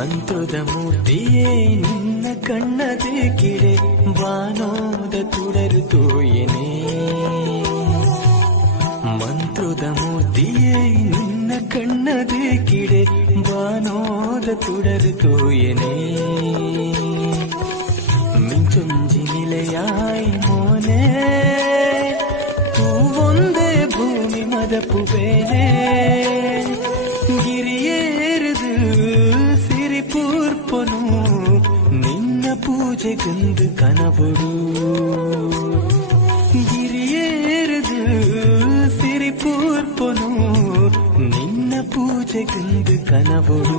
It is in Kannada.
ಮಂತ್ರದ ಮೂರ್ತಿಯೇ ನಿನ್ನ ಕಣ್ಣದೆ ಕಿಡೆ ಬಾನೋದ ತುಡರು ತೋಯನೆ ಮಂತ್ರದ ಮೂರ್ತಿಯೇ ನಿನ್ನ ಕಣ್ಣದೆ ಕಿಡೆ ಬಾನೋದ ತುಡರು ತೋಯನೆ ಮಿಂಚೊಂಜಿ ನಿಲೆಯಾಯಿ ಮೋನೆ ತೂವೊಂದೇ ಭೂಮಿ ಮದಪುವೇನೆ ಗಿರಿಯೇರಿದು ಸಿರಿಪೂರ್ಪನು ನಿನ್ನ ಪೂಜೆಗೆಂದು ಕನವಡು ಗಿರಿಯೇರಿದು ಸಿರಿಪೂರ್ಪನು ನಿನ್ನ ಪೂಜೆಗೆಂದು ಕನವಡು